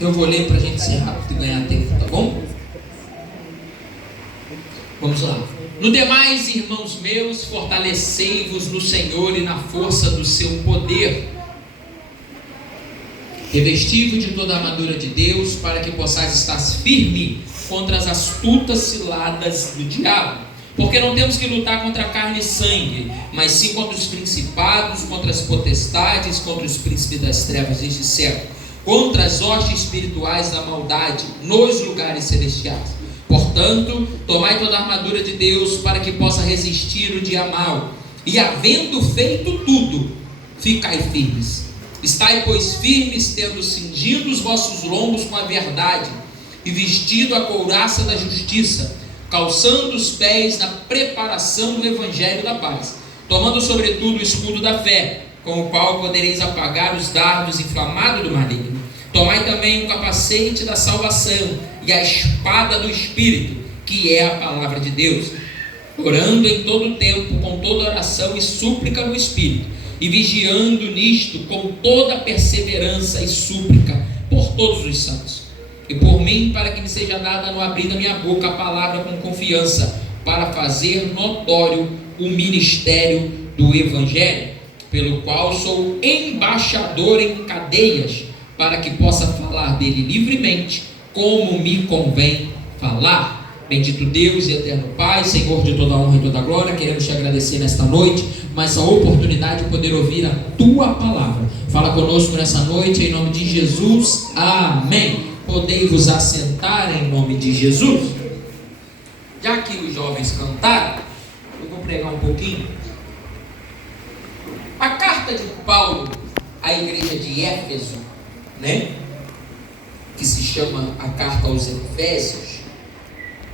Eu vou ler para a gente ser rápido e ganhar tempo, tá bom? Vamos lá. No demais, irmãos meus, fortalecei-vos no Senhor e na força do seu poder. Revesti-vos de toda a armadura de Deus, para que possais estar firme contra as astutas ciladas do diabo. Porque não temos que lutar contra carne e sangue, mas sim contra os principados, contra as potestades, contra os príncipes das trevas deste século, contra as hostes espirituais da maldade nos lugares celestiais. Portanto, tomai toda a armadura de Deus, para que possa resistir o dia mau, e havendo feito tudo, ficai firmes. Estai, pois, firmes, tendo cingido os vossos lombos com a verdade, e vestido a couraça da justiça, calçando os pés na preparação do evangelho da paz, tomando sobretudo o escudo da fé, com o qual podereis apagar os dardos inflamados do maligno. Tomai também o capacete da salvação e a espada do Espírito, que é a palavra de Deus, orando em todo o tempo com toda oração e súplica no Espírito, e vigiando nisto com toda perseverança e súplica por todos os santos. E por mim, para que me seja dada no abrir da minha boca a palavra com confiança, para fazer notório o ministério do Evangelho, pelo qual sou embaixador em cadeias, para que possa falar dele livremente, como me convém falar. Bendito Deus e eterno Pai, Senhor de toda honra e toda glória, queremos te agradecer nesta noite, mais a oportunidade de poder ouvir a tua palavra. Fala conosco nessa noite, em nome de Jesus, amém. Podei vos assentar em nome de Jesus. Já que os jovens cantaram, eu vou pregar um pouquinho. A carta de Paulo à igreja de Éfeso, que se chama a carta aos Efésios,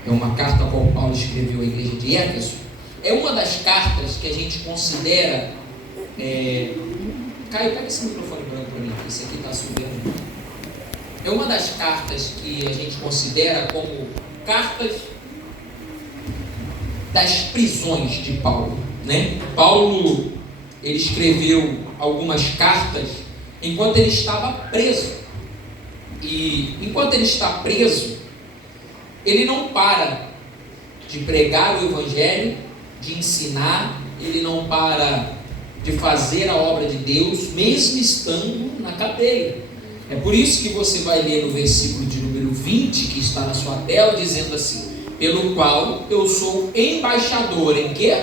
é uma carta a qual Paulo escreveu à igreja de Éfeso, é uma das cartas que a gente considera... Caio, pega esse microfone branco para mim, esse aqui está subindo. É uma das cartas que a gente considera como cartas das prisões de Paulo, Paulo, ele escreveu algumas cartas enquanto ele estava preso. E enquanto ele está preso, ele não para de pregar o Evangelho, de ensinar, ele não para de fazer a obra de Deus, mesmo estando na cadeia. É por isso que você vai ler no versículo de número 20, que está na sua tela, dizendo assim: pelo qual eu sou embaixador em quê?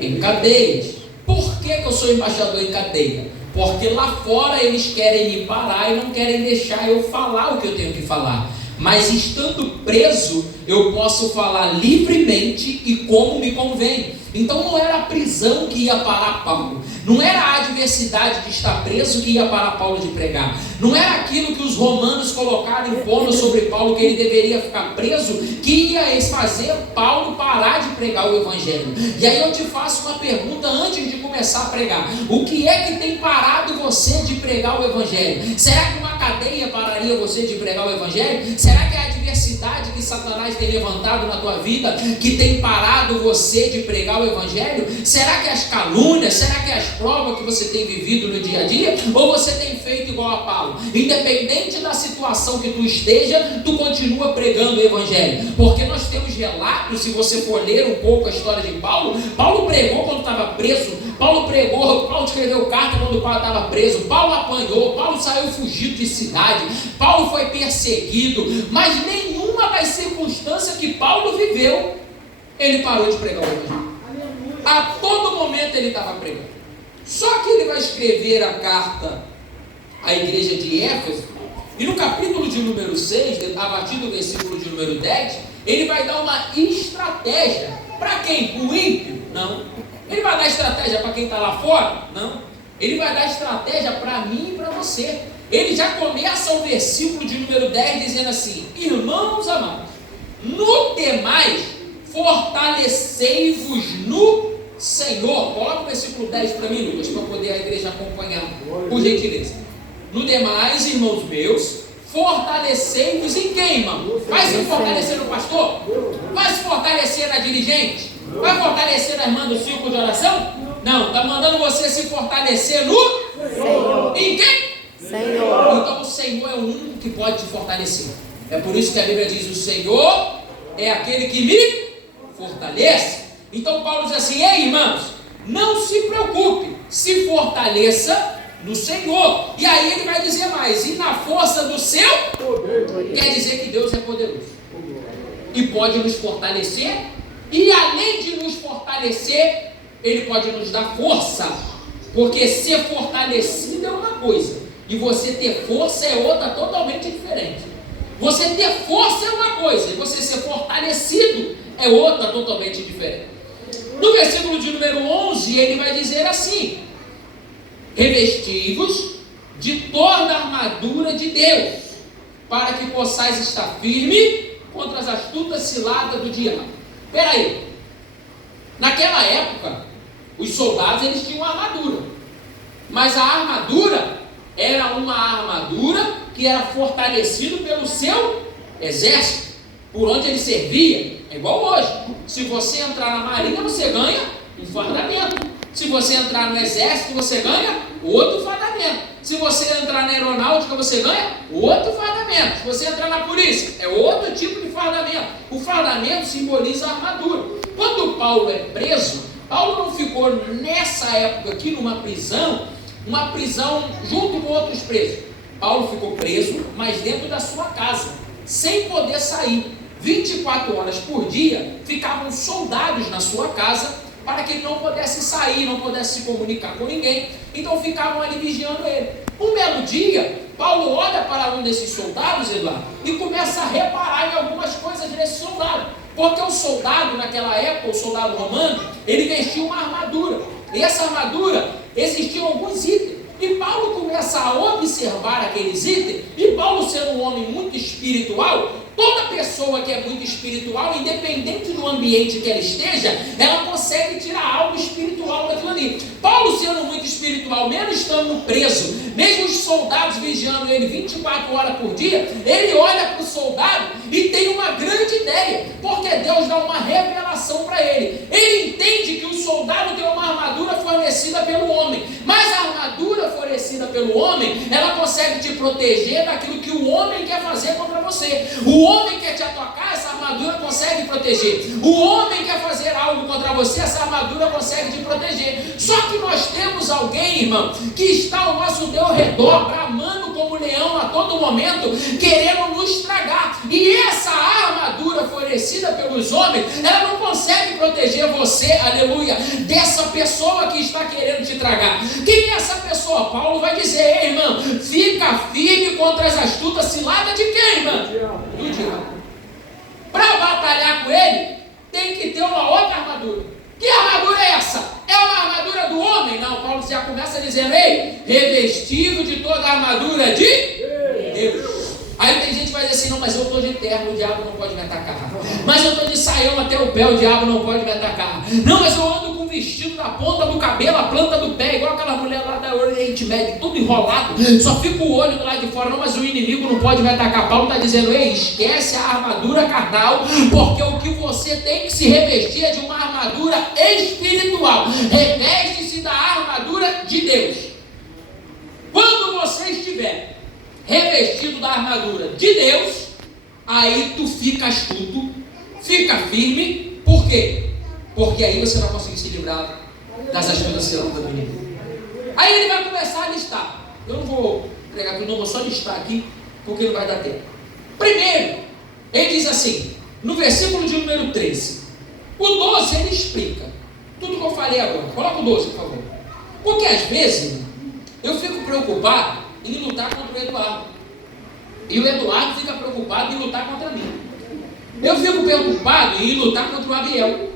Em cadeias. Por que eu sou embaixador em cadeia? Porque lá fora eles querem me parar e não querem deixar eu falar o que eu tenho que falar. Mas estando preso, eu posso falar livremente e como me convém. Então não era a prisão que ia parar Paulo, não era a adversidade de estar preso que ia parar Paulo de pregar, não era aquilo que os romanos colocaram impondo sobre Paulo, que ele deveria ficar preso, que ia fazer Paulo parar de pregar o Evangelho. E aí eu te faço uma pergunta antes de começar a pregar: o que é que tem parado você de pregar o Evangelho? Será que uma cadeia pararia você de pregar o Evangelho? Será que é a adversidade que Satanás tem levantado na tua vida que tem parado você de pregar o Evangelho? Será que as calúnias, será que as provas que você tem vivido no dia a dia? Ou você tem feito igual a Paulo? Independente da situação que tu esteja, tu continua pregando o Evangelho. Porque nós temos relatos, se você for ler um pouco a história de Paulo, Paulo pregou quando estava preso, Paulo escreveu carta quando Paulo estava preso, Paulo apanhou, Paulo saiu fugido de cidade, Paulo foi perseguido, mas nenhuma das circunstâncias que Paulo viveu, ele parou de pregar o Evangelho. A todo momento ele estava pregando. Só que ele vai escrever a carta à igreja de Éfeso, e no capítulo de número 6, a partir do versículo de número 10, ele vai dar uma estratégia. Para quem? Para o ímpio? Não. Ele vai dar estratégia para quem está lá fora? Não. Ele vai dar estratégia para mim e para você. Ele já começa o versículo de número 10 dizendo assim: irmãos amados, no demais, fortalecei-vos no Senhor. Coloca o versículo 10 para mim, Lucas, para poder a igreja acompanhar, por gentileza. No demais, irmãos meus, fortalecei-vos em quem, irmão? Vai se fortalecer no pastor? Vai se fortalecer na dirigente? Vai fortalecer na irmã do círculo de oração? Não, está mandando você se fortalecer no Senhor. Em quem? Senhor. Então o Senhor é o único que pode te fortalecer. É por isso que a Bíblia diz: o Senhor é aquele que me fortalece. Então Paulo diz assim: ei, irmãos, não se preocupe, se fortaleça no Senhor. E aí ele vai dizer mais: e na força do seu poder. Quer dizer que Deus é poderoso e pode nos fortalecer, e além de nos fortalecer, Ele pode nos dar força. Porque ser fortalecido é uma coisa, e você ter força é outra totalmente diferente. Você ter força é uma coisa, e você ser fortalecido é outra totalmente diferente. No versículo de número 11, ele vai dizer assim: revesti-vos de toda a armadura de Deus, para que possais estar firme contra as astutas ciladas do diabo. Espera aí, naquela época, os soldados eles tinham armadura, mas a armadura era uma armadura que era fortalecida pelo seu exército, por onde ele servia. É igual hoje: se você entrar na marinha, você ganha um fardamento. Se você entrar no exército, você ganha outro fardamento. Se você entrar na aeronáutica, você ganha outro fardamento. Se você entrar na polícia, é outro tipo de fardamento. O fardamento simboliza a armadura. Quando Paulo é preso, Paulo não ficou nessa época aqui numa prisão, junto com outros presos. Paulo ficou preso, mas dentro da sua casa, sem poder sair. 24 horas por dia ficavam soldados na sua casa, para que ele não pudesse sair, não pudesse se comunicar com ninguém. Então ficavam ali vigiando ele. Um belo dia, Paulo olha para um desses soldados, Eduardo, e começa a reparar em algumas coisas desse soldado. Porque o soldado, naquela época, o soldado romano, ele vestia uma armadura. E essa armadura, existiam alguns itens. E Paulo começa a observar aqueles itens. E Paulo, sendo um homem muito espiritual, toda pessoa que é muito espiritual, independente do ambiente que ela esteja, ela consegue tirar algo espiritual daquilo ali. Paulo, sendo muito espiritual, mesmo estando preso, mesmo os soldados vigiando ele 24 horas por dia, ele olha para o soldado e tem uma grande ideia, porque Deus dá uma revelação para ele. Ele entende que o soldado tem uma armadura fornecida pelo homem, mas a armadura fornecida pelo homem, ela consegue te proteger daquilo que o homem quer fazer contra você. O homem quer te atacar, essa armadura consegue proteger. O homem quer fazer algo contra você, essa armadura consegue te proteger. Só que nós temos alguém, irmão, que está ao nosso redor, bramando como leão a todo momento, querendo nos tragar. E essa armadura fornecida pelos homens, ela não consegue proteger você, aleluia, dessa pessoa que está querendo te tragar. Quem é essa pessoa? Paulo vai dizer: ei, irmão, fica firme contra as astutas ciladas de quem, irmão? Do diabo. Para batalhar com ele, tem que ter uma outra armadura. Que armadura é essa? É uma armadura do homem? Não, Paulo já começa dizendo: ei, revestido de toda a armadura de Deus. Aí tem gente que vai dizer assim: não, mas eu estou de terno, o diabo não pode me atacar. Mas eu estou de saião até o pé, o diabo não pode me atacar. Não, mas eu ando com vestido da ponta do cabelo, a planta do pé, igual aquela mulher lá da Oriente Médio, tudo enrolado, só fica o olho do lado de fora. Não, mas o inimigo não pode me atacar. Paulo está dizendo: ei, esquece a armadura carnal, porque o que você tem que se revestir é de uma armadura espiritual. Reveste-se da armadura de Deus. Quando você estiver revestido da armadura de Deus, aí tu fica astuto, fica firme. Por quê? Porque aí você vai conseguir se livrar das astutas ciladas do inimigo. Aí ele vai começar a listar. Eu não vou pregar tudo, não, vou só listar aqui, porque não vai dar tempo. Primeiro, ele diz assim, no versículo de número 13, o 12 ele explica tudo que eu falei agora. Coloca o 12, por favor. Porque às vezes eu fico preocupado em lutar contra o Eduardo, e o Eduardo fica preocupado em lutar contra mim. Eu fico preocupado em lutar contra o Abiel,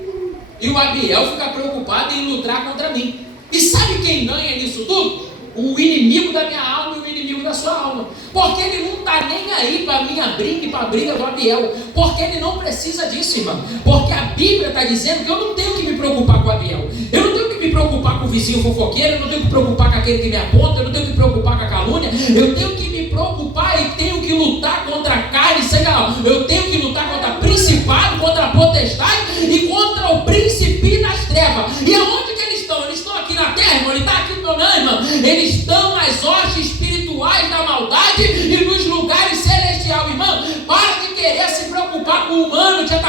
e o Abiel fica preocupado em lutar contra mim. E sabe quem ganha nisso tudo? O inimigo da minha alma e o inimigo da sua alma. Porque ele não está nem aí para a minha briga e para a briga do Abiel. Porque ele não precisa disso, irmão. Porque a Bíblia está dizendo que eu não tenho que me preocupar com o Abiel. Eu não tenho que me preocupar com o vizinho fofoqueiro. Eu não tenho que me preocupar com aquele que me aponta. Eu não tenho que me preocupar com a calúnia. Eu tenho que me preocupar e tenho que lutar contra a carne. Eu tenho que lutar contra o principado, contra a potestade e contra o príncipe das trevas. E aonde que eles estão? Eles estão aqui na terra, irmão. Ele está aqui no não, irmão. Eles estão nas hostes espirituais da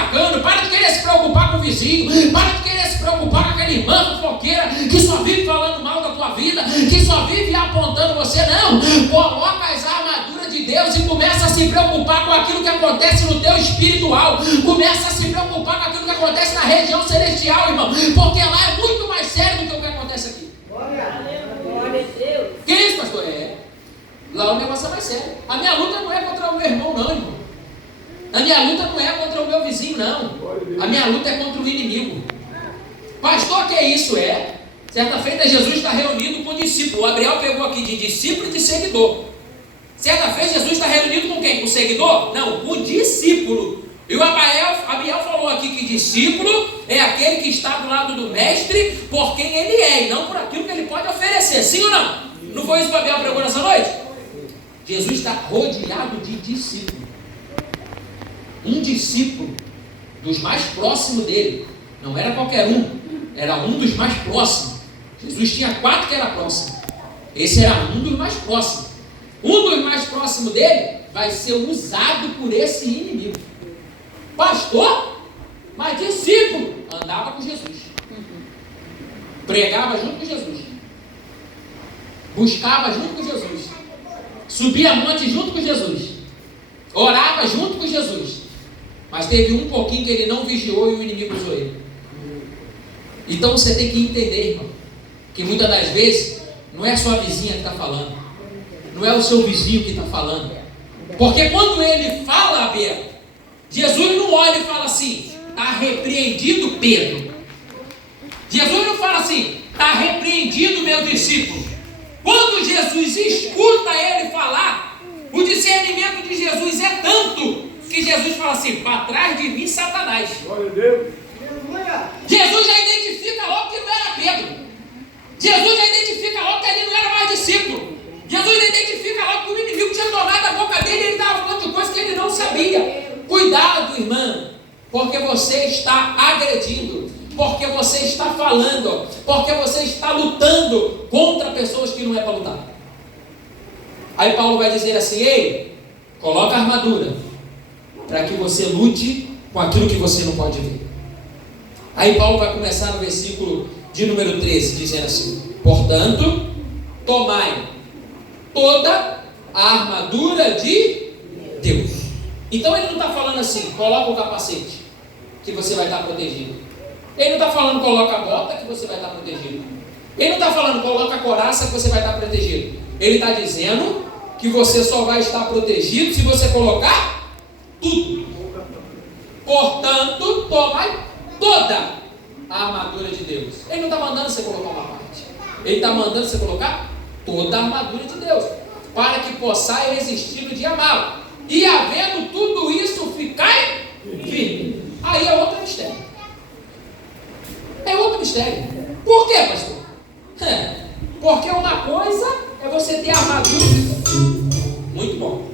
bacana, para de querer se preocupar com o vizinho, para de querer se preocupar com aquela irmã fofoqueira que só vive falando mal da tua vida, que só vive apontando você. Não, coloca as armaduras de Deus e começa a se preocupar com aquilo que acontece no teu espiritual, começa a se preocupar com aquilo que acontece na região celestial, irmão, porque lá é muito mais sério do que o que acontece aqui. Glória a Deus. Que isso, pastor? Lá o negócio é mais sério. A minha luta não é contra o meu irmão, não, irmão. A minha luta não é contra o meu vizinho, não. A minha luta é contra o inimigo. Pastor, que é isso? Certa feita Jesus está reunido com o discípulo. O Gabriel pegou aqui de discípulo e de seguidor. Certa feita Jesus está reunido com quem? Com o seguidor? Não, com o discípulo. E o Abiel falou aqui que discípulo é aquele que está do lado do mestre por quem ele é, e não por aquilo que ele pode oferecer. Sim ou não? Não foi isso que o Abiel pregou nessa noite? Jesus está rodeado de discípulos. Um discípulo dos mais próximos dele. Não era qualquer um, era um dos mais próximos. Jesus tinha 4 que era próximo. Esse era um dos mais próximos. Um dos mais próximos dele vai ser usado por esse inimigo. Pastor, mas discípulo, andava com Jesus, pregava junto com Jesus, buscava junto com Jesus, subia monte junto com Jesus, orava junto com Jesus, mas teve um pouquinho que ele não vigiou e o inimigo usou ele. Então você tem que entender, irmão, que muitas das vezes não é a sua vizinha que está falando, não é o seu vizinho que está falando, porque quando ele fala, Abel, Jesus não olha e fala assim: está repreendido Pedro. Jesus não fala assim: está repreendido meu discípulo. Quando Jesus escuta ele falar, o discernimento de Jesus é tanto que Jesus fala assim: para trás de mim, Satanás. Glória a Deus. Jesus já identifica logo que não era Pedro. Jesus já identifica logo que ele não era mais discípulo. Jesus já identifica logo que o inimigo tinha tomado a boca dele e ele estava falando de coisas que ele não sabia. Cuidado, irmã, porque você está agredindo, porque você está falando, porque você está lutando contra pessoas que não é para lutar. Aí Paulo vai dizer assim: ei, coloca a armadura, para que você lute com aquilo que você não pode ver. Aí Paulo vai começar no versículo de número 13, dizendo assim: portanto, tomai toda a armadura de Deus. Então ele não está falando assim: coloca o capacete, que você vai estar protegido. Ele não está falando: coloca a bota, que você vai estar protegido. Ele não está falando: coloca a couraça, que você vai estar protegido. Ele está dizendo que você só vai estar protegido se você colocar tudo. Portanto, tomai toda a armadura de Deus. Ele não está mandando você colocar uma parte, ele está mandando você colocar toda a armadura de Deus, para que possais resistir no dia mau. E havendo tudo isso, ficai firme. Aí é outro mistério. É outro mistério. Por quê, pastor? Porque uma coisa é você ter armadura. Muito bom.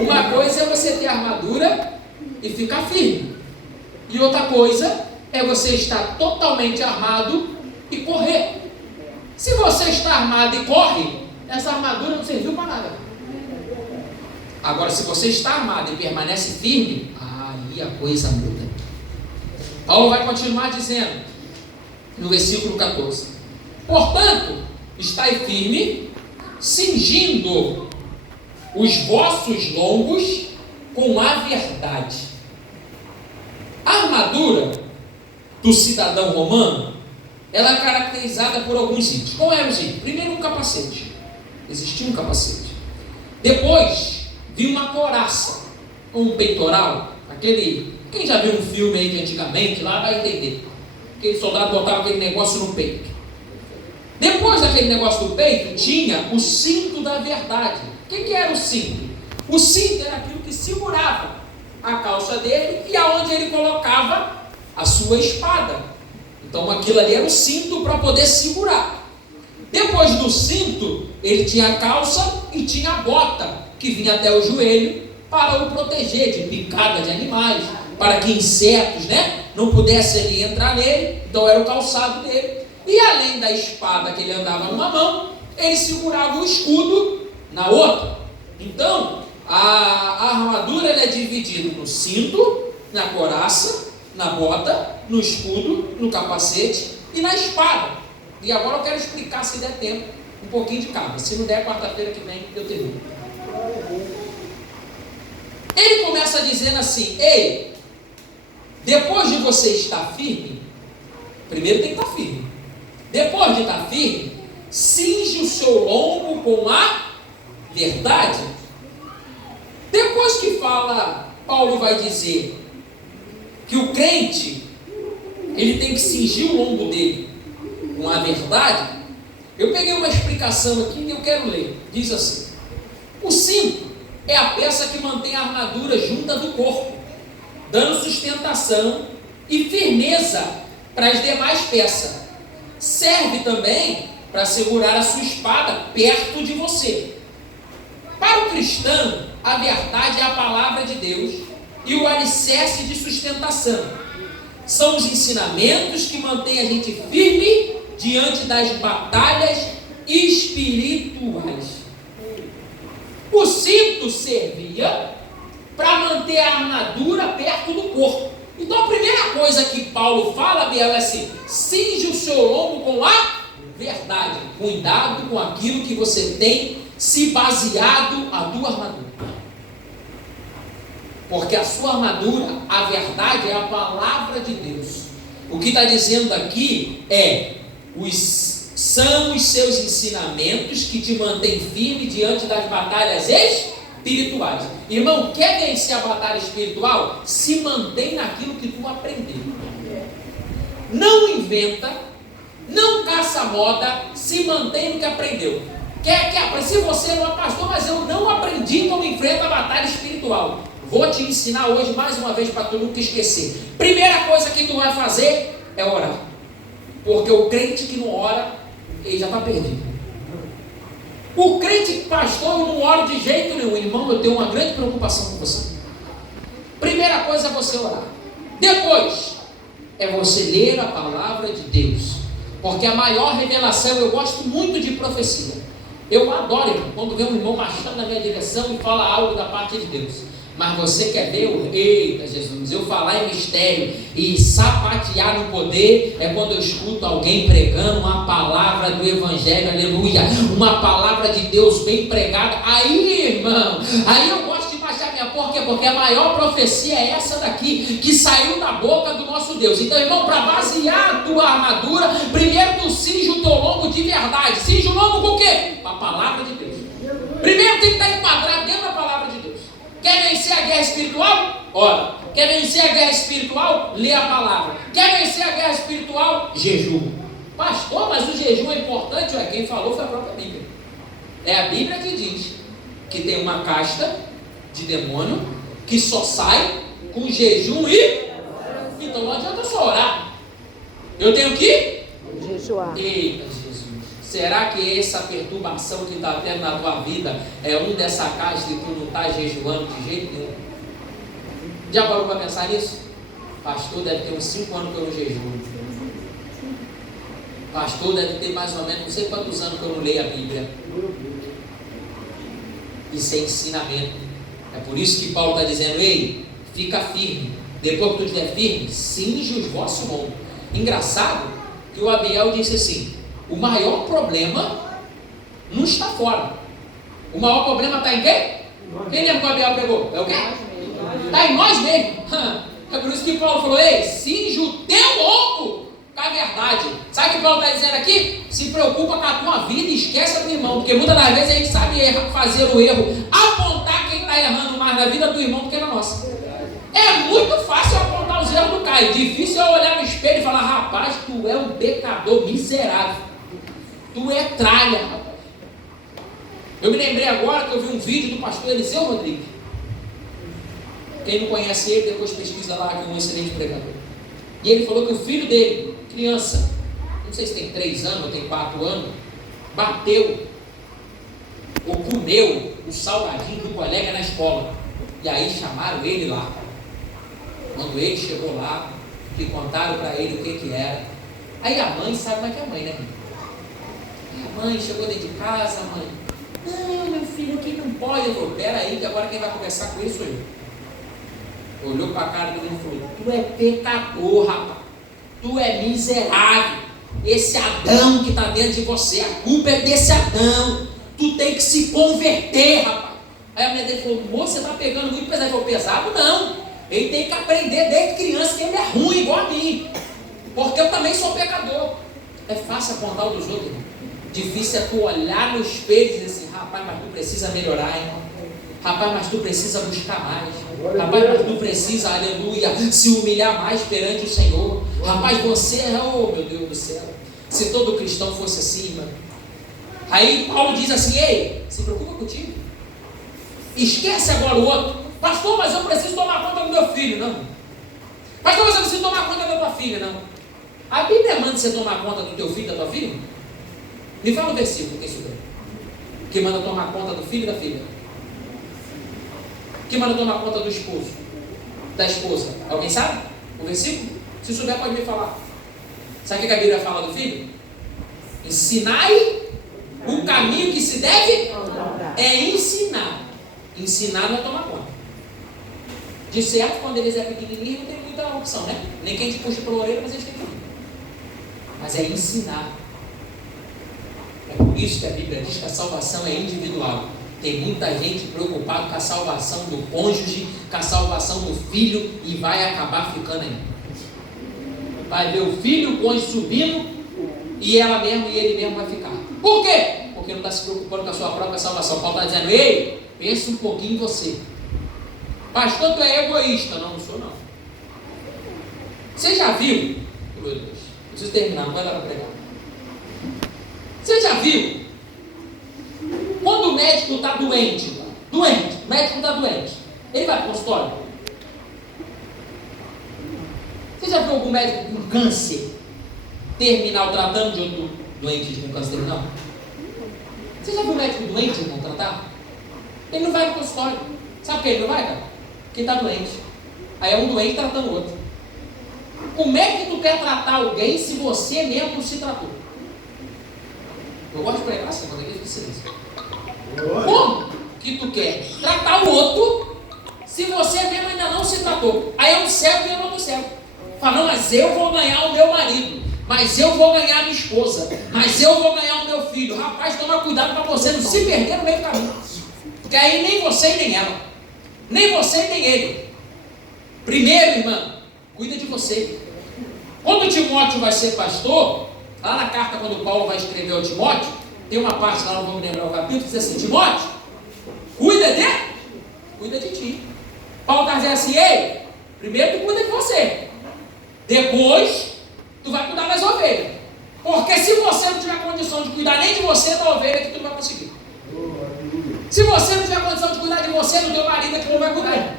Uma coisa é você ter armadura e ficar firme. E outra coisa é você estar totalmente armado e correr. Se você está armado e corre, essa armadura não serviu para nada. Agora, se você está armado e permanece firme, aí a coisa muda. Paulo vai continuar dizendo, no versículo 14: portanto, estai firme, cingindo os vossos lombos com a verdade. A armadura do cidadão romano, ela é caracterizada por alguns itens. Qual eram os itens? Primeiro, um capacete. Existia um capacete. Depois, vi uma couraça, um peitoral, quem já viu um filme aí de antigamente, lá vai entender. Aquele soldado botava aquele negócio no peito. Depois daquele negócio do peito, tinha o cinto da verdade. O que era o cinto? O cinto era aquilo que segurava a calça dele e aonde ele colocava a sua espada. Então aquilo ali era o cinto para poder segurar. Depois do cinto, ele tinha a calça e tinha a bota, que vinha até o joelho, para o proteger de picada de animais, para que insetos, não pudessem entrar nele. Então era o calçado dele. E além da espada que ele andava numa mão, ele segurava o escudo na outra. Então a armadura ela é dividida no cinto, na couraça, na bota, no escudo, no capacete e na espada. E agora eu quero explicar, se der tempo, um pouquinho de cada. Se não der, quarta-feira que vem eu termino. Ele começa dizendo assim: ei, depois de você estar firme, primeiro tem que estar firme. Depois de estar firme, cinge o seu lombo com a verdade. Depois que fala, Paulo vai dizer que o crente, ele tem que cingir o lombo dele com a verdade. Eu peguei uma explicação aqui e eu quero ler. Diz assim: o cinto é a peça que mantém a armadura junta do corpo, dando sustentação e firmeza para as demais peças. Serve também para segurar a sua espada perto de você. Para o cristão, a verdade é a palavra de Deus e o alicerce de sustentação. São os ensinamentos que mantêm a gente firme diante das batalhas espirituais. O cinto servia para manter a armadura perto do corpo. Então a primeira coisa que Paulo fala, Biel, é assim: cinge o seu lombo com a verdade. Cuidado com aquilo que você tem se baseado a tua armadura. Porque a sua armadura, a verdade, é a palavra de Deus. O que está dizendo aqui são os seus ensinamentos que te mantêm firme diante das batalhas espirituais. Irmão, quer vencer a batalha espiritual? Se mantém naquilo que tu aprendeu. Não inventa, não caça moda, se mantém no que aprendeu. Se você não é pastor, mas eu não aprendi como enfrenta a batalha espiritual. Vou te ensinar hoje mais uma vez para tu nunca esquecer. Primeira coisa que tu vai fazer é orar. Porque o crente que não ora, ele já está perdido. O crente, pastor, eu não oro de jeito nenhum. Irmão, eu tenho uma grande preocupação com você. Primeira coisa é você orar. Depois, é você ler a palavra de Deus. Porque a maior revelação, eu gosto muito de profecia. Eu adoro, irmão, quando vem um irmão marchando na minha direção e fala algo da parte de Deus. Mas você quer ver eita Jesus, eu falar em mistério e sapatear no poder, é quando eu escuto alguém pregando uma palavra do Evangelho, aleluia, uma palavra de Deus bem pregada. Aí, irmão, aí eu gosto de baixar minha porca. Por quê? Porque a maior profecia é essa daqui, que saiu da boca do nosso Deus. Então, irmão, para basear a tua armadura, primeiro tu cinge o teu lombo de verdade. Cinge o lombo com o quê? Com a palavra de Deus. Primeiro tem que estar enquadrado dentro da palavra de Deus. Quer vencer a guerra espiritual? Ora. Quer vencer a guerra espiritual? Lê a palavra. Quer vencer a guerra espiritual? Jejum. Pastor, mas o jejum é importante? Quem falou foi a própria Bíblia. É a Bíblia que diz que tem uma casta de demônio que só sai com jejum e... Então não adianta só orar. Eu tenho que jejuar. Eita Jesus, será que essa perturbação que está tendo na tua vida é um dessa casta e tu não está jejuando de jeito nenhum? Já parou para pensar nisso? Pastor, deve ter uns 5 anos que eu não jejuo. Pastor, deve ter mais ou menos não sei quantos anos que eu não leio a Bíblia. Isso é ensinamento. É por isso que Paulo está dizendo: ei, fica firme. Depois que tu estiver firme, cinge os vossos lombos. Engraçado que o Abiel disse assim: o maior problema não está fora. O maior problema está em quem? Quem lembra que o Abiel pregou? É o quê? Está em nós mesmos. É por isso que Paulo falou: ei, cinge o teu lombo com a verdade. Sabe o que Paulo está dizendo aqui? Se preocupa com a tua vida e esquece do irmão. Porque muitas das vezes a gente sabe fazer o erro, apontar quem está errando mais na vida do irmão do que na nossa. É muito fácil apontar os erros do Caio. Difícil é olhar no espelho e falar: rapaz, tu é um pecador miserável. Tu é tralha, rapaz. Eu me lembrei agora que eu vi um vídeo do pastor Eliseu Rodrigues. Quem não conhece ele, depois pesquisa lá, que é um excelente pregador. E ele falou que o filho dele, criança, não sei se tem 3 anos ou tem 4 anos, bateu ou comeu o salgadinho do colega na escola. E aí chamaram ele lá. Quando ele chegou lá, que contaram para ele o que era. Aí a mãe, sabe como é que é a mãe, né? A mãe chegou dentro de casa, a mãe: não, meu filho, aqui não pode. Eu falei: pera aí, que agora quem vai conversar com ele sou eu. Olhou para a cara do menino e falou: tu é pecador, rapaz. Tu é miserável. Esse Adão que está dentro de você, a culpa é desse Adão. Tu tem que se converter, rapaz. Aí a mulher dele falou: moço, você está pegando muito pesado. Ele falou: pesado não. Ele tem que aprender desde criança que ele é ruim igual a mim. Porque eu também sou pecador. É fácil apontar o dos outros, irmão. Difícil é tu olhar no espelho e dizer assim: rapaz, mas tu precisa melhorar, hein? Rapaz, mas tu precisa buscar mais. Rapaz, mas tu precisa, aleluia, se humilhar mais perante o Senhor. Rapaz, você é, oh meu Deus do céu. Se todo cristão fosse assim, irmão. Aí Paulo diz assim: ei, se preocupa contigo. Esquece agora o outro. Pastor, mas eu preciso tomar conta do meu filho. Não. Pastor, mas eu preciso tomar conta da tua filha. Não. A Bíblia manda você tomar conta do teu filho e da tua filha? Me fala o versículo, quem souber. Que manda tomar conta do filho e da filha. Que manda tomar conta do esposo, da esposa. Alguém sabe o versículo? Se souber, pode me falar. Sabe o que a Bíblia fala do filho? Ensinai o caminho que se deve é ensinar. Ensinar não é tomar conta. De certo, quando eles é pequenininho, não tem muita opção, né? Nem quem te puxa pela orelha, mas eles têm que ir. Mas é ensinar. É por isso que a Bíblia diz que a salvação é individual. Tem muita gente preocupada com a salvação do cônjuge, com a salvação do filho, e vai acabar ficando aí. Vai ver o filho, o cônjuge subindo, e ela mesmo e ele mesmo vai ficar. Por quê? Porque não está se preocupando com a sua própria salvação. Paulo está dizendo: ei, pensa um pouquinho em você. Pastor, tu é egoísta. Não, não sou não. Você já viu? Meu Deus, preciso terminar, não vai dar para pregar. Você já viu? Quando o médico está doente, o médico está doente, ele vai para o consultório. Você já viu algum médico com câncer terminal tratando de outro doente com câncer terminal? Você já viu um médico doente não tratar? Ele não vai para o consultório. Sabe por que ele não vai, cara? Porque está doente. Aí é um doente tratando o outro. Como é que tu quer tratar alguém se você mesmo não se tratou? Eu gosto de pregar assim, quando alguém fica silêncio. Como que tu quer tratar o outro se você mesmo ainda não se tratou? Aí é um cego e outro cego. Fala: não, mas eu vou ganhar o meu marido, mas eu vou ganhar a minha esposa, mas eu vou ganhar o meu filho. Rapaz, toma cuidado para você não se perder no meio do caminho. Porque aí nem você e nem ela, nem você e nem ele. Primeiro, irmã, cuida de você. Quando Timóteo vai ser pastor, lá na carta, quando Paulo vai escrever ao Timóteo, tem uma parte lá, não vamos lembrar o capítulo, que diz assim: Timóteo, cuida de ti. Paulo está dizendo assim: ei, primeiro tu cuida de você, depois tu vai cuidar das ovelhas. Porque se você não tiver condição de cuidar nem de você, da ovelha, que tu não vai conseguir. Se você não tiver condição de cuidar de você, do teu marido, que tu não vai cuidar.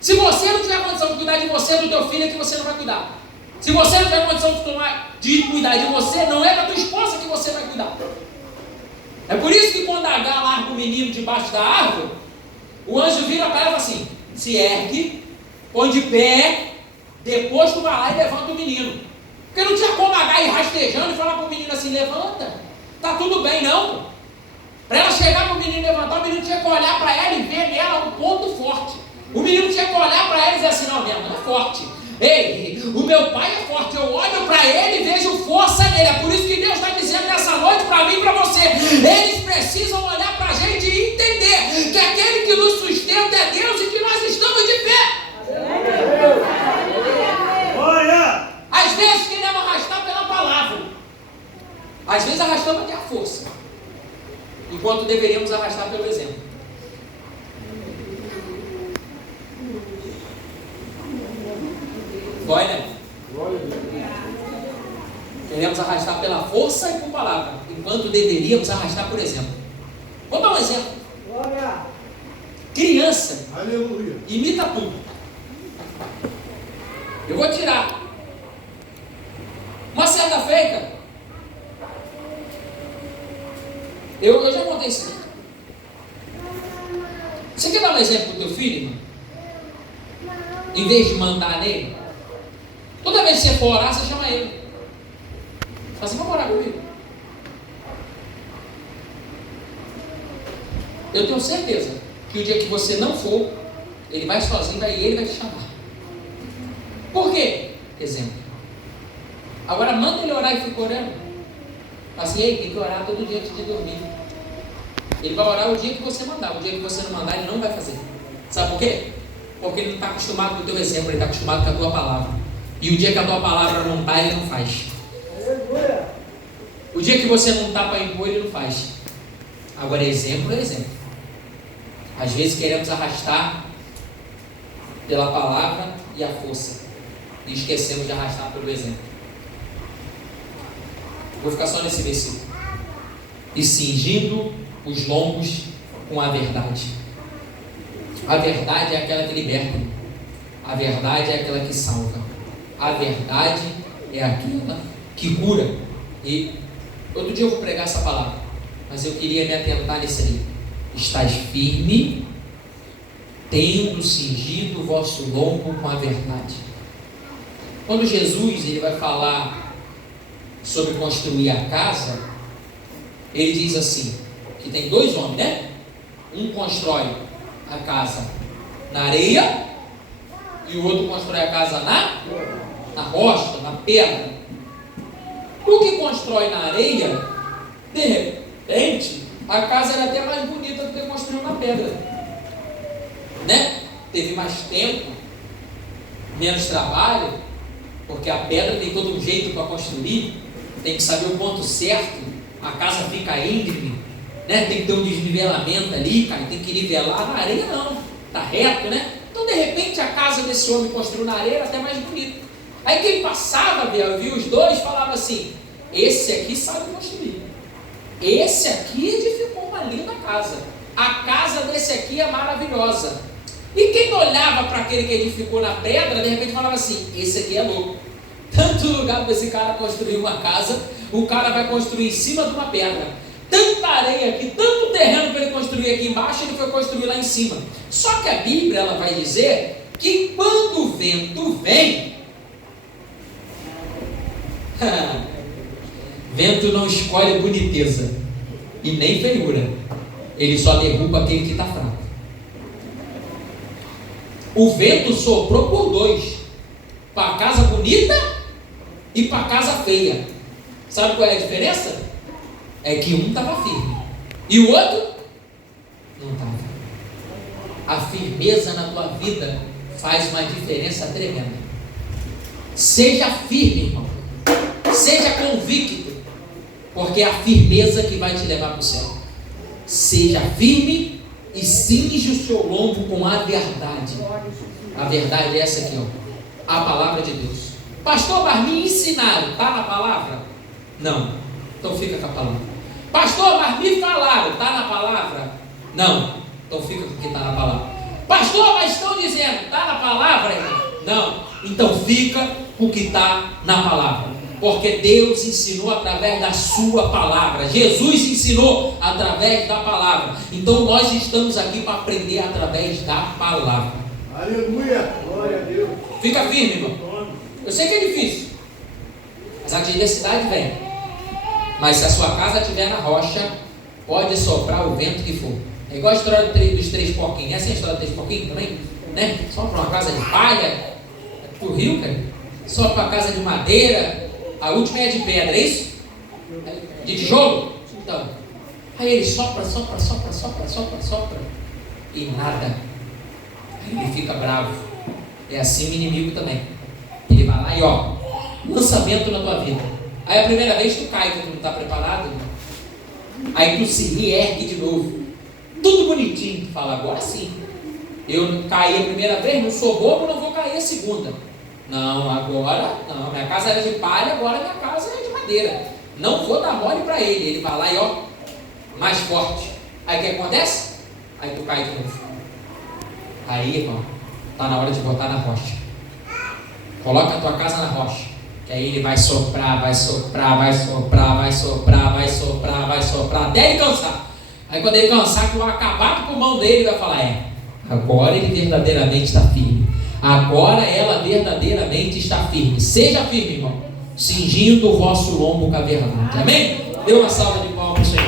Se você não tiver condição de cuidar de você, do teu filho, que você não vai cuidar. Se você não tiver condição de cuidar de você, não é da tua esposa que você vai cuidar. É por isso que quando Agar larga o menino debaixo da árvore, o anjo vira para ela e fala assim: se ergue, põe de pé, depois tu vai lá e levanta o menino. Porque não tinha como Agar ir rastejando e falar para o menino assim: levanta, tá tudo bem, não. Para ela chegar para o menino levantar, o menino tinha que olhar para ela e ver nela um ponto forte. O menino tinha que olhar para ela e dizer assim: não, minha mãe é forte. Ei, o meu pai é forte, eu olho para ele e vejo força nele. É por isso que Deus está dizendo nessa noite para mim e para você: eles precisam olhar para a gente e entender que aquele que nos sustenta é Deus e que nós estamos de pé. Olha! Às vezes queremos arrastar pela palavra, às vezes arrastamos até a força, enquanto deveríamos arrastar pelo exemplo. Dói, né? Queremos arrastar pela força e por palavra, enquanto deveríamos arrastar por exemplo. Vou dar um exemplo. Criança, aleluia, imita tudo. Eu vou tirar. Uma certa feita, eu já contei isso. Você quer dar um exemplo pro teu filho, irmão? Em vez de mandar nele, toda vez que você for orar, você chama ele. Fala assim: vamos orar comigo. Eu tenho certeza que o dia que você não for, ele vai sozinho e ele vai te chamar. Por quê? Exemplo. Agora manda ele orar e fica orando. Assim, ei, tem que orar todo dia antes de dormir. Ele vai orar o dia que você mandar. O dia que você não mandar, ele não vai fazer. Sabe por quê? Porque ele não está acostumado com o teu exemplo, ele está acostumado com a tua palavra. E o dia que a tua palavra não está, ele não faz. O dia que você não está para impor, ele não faz. Agora, exemplo é exemplo. Às vezes queremos arrastar pela palavra e a força, e esquecemos de arrastar pelo exemplo. Vou ficar só nesse versículo. E cingindo os lombos com a verdade. A verdade é aquela que liberta. A verdade é aquela que salva. A verdade é aquela que cura. E outro dia eu vou pregar essa palavra, mas eu queria me atentar nesse ali. Estás firme, tendo cingido o vosso lombo com a verdade. Quando Jesus ele vai falar sobre construir a casa, ele diz assim, que tem dois homens, né? Um constrói a casa na areia e o outro constrói a casa na rocha, na pedra. O que constrói na areia, de repente, a casa era até mais bonita do que construiu na pedra, né? Teve mais tempo, menos trabalho, porque a pedra tem todo um jeito para construir, tem que saber o ponto certo, a casa fica íngreme, né? Tem que ter um desnivelamento ali, cara, tem que nivelar. Na areia não, tá reto, né? Então de repente a casa desse homem construiu na areia era até mais bonita. Aí quem passava, viu os dois, falava assim, esse aqui sabe construir, esse aqui edificou uma linda casa, a casa desse aqui é maravilhosa. E quem olhava para aquele que edificou na pedra, de repente falava assim, esse aqui é louco, tanto lugar para esse cara construir uma casa, o cara vai construir em cima de uma pedra, tanta areia aqui, tanto terreno para ele construir aqui embaixo, ele foi construir lá em cima. Só que a Bíblia ela vai dizer que quando o vento vem, vento não escolhe boniteza e nem feiura, ele só derruba aquele que está fraco. O vento soprou por dois, para a casa bonita e para a casa feia. Sabe qual é a diferença? É que um estava firme e o outro não estava. A firmeza na tua vida faz uma diferença tremenda. Seja firme, irmão. Seja convicto, porque é a firmeza que vai te levar para o céu. Seja firme e cinge o seu lombo com a verdade. A verdade é essa aqui, ó, a palavra de Deus. Pastor, mas me ensinaram, está na palavra? Não, então fica com a palavra. Pastor, mas me falaram, está na palavra? Não, então fica com o que está na palavra. Pastor, mas estão dizendo, está na palavra, irmão? Não, então fica com o que está na palavra. Porque Deus ensinou através da sua palavra. Jesus ensinou através da palavra. Então nós estamos aqui para aprender através da palavra. Aleluia, glória a Deus. Fica firme, irmão. Eu sei que é difícil, mas a adversidade vem. Mas se a sua casa estiver na rocha, pode soprar o vento que for. É igual a história dos três porquinhos. Essa é a história dos três porquinhos também? Né? Sopra uma casa de palha, é pro rio, cara. Sopra uma casa de madeira. A última é de pedra, é isso? De tijolo? Então, aí ele sopra e nada. Aí ele fica bravo. É assim o inimigo também. Ele vai lá e ó, lançamento na tua vida. Aí a primeira vez tu cai, que tu não está preparado. Aí tu se reergue de novo. Tudo bonitinho. Tu fala, agora sim. Eu caí a primeira vez, não sou bobo, não vou cair a segunda. Não, agora não, minha casa era de palha, agora minha casa é de madeira. Não vou dar mole para ele. Ele vai lá e ó, mais forte. Aí o que acontece? Aí tu cai de novo. Aí, irmão, está na hora de botar na rocha. Coloca a tua casa na rocha, que aí ele vai soprar, até ele cansar. Aí quando ele cansar, que vai acabar com o pulmão dele, ele vai falar, agora ele verdadeiramente está firme. Agora ela verdadeiramente está firme. Seja firme, irmão, cingindo o vosso lombo com a verdade. Amém? Dê uma salva de palmas, Senhor.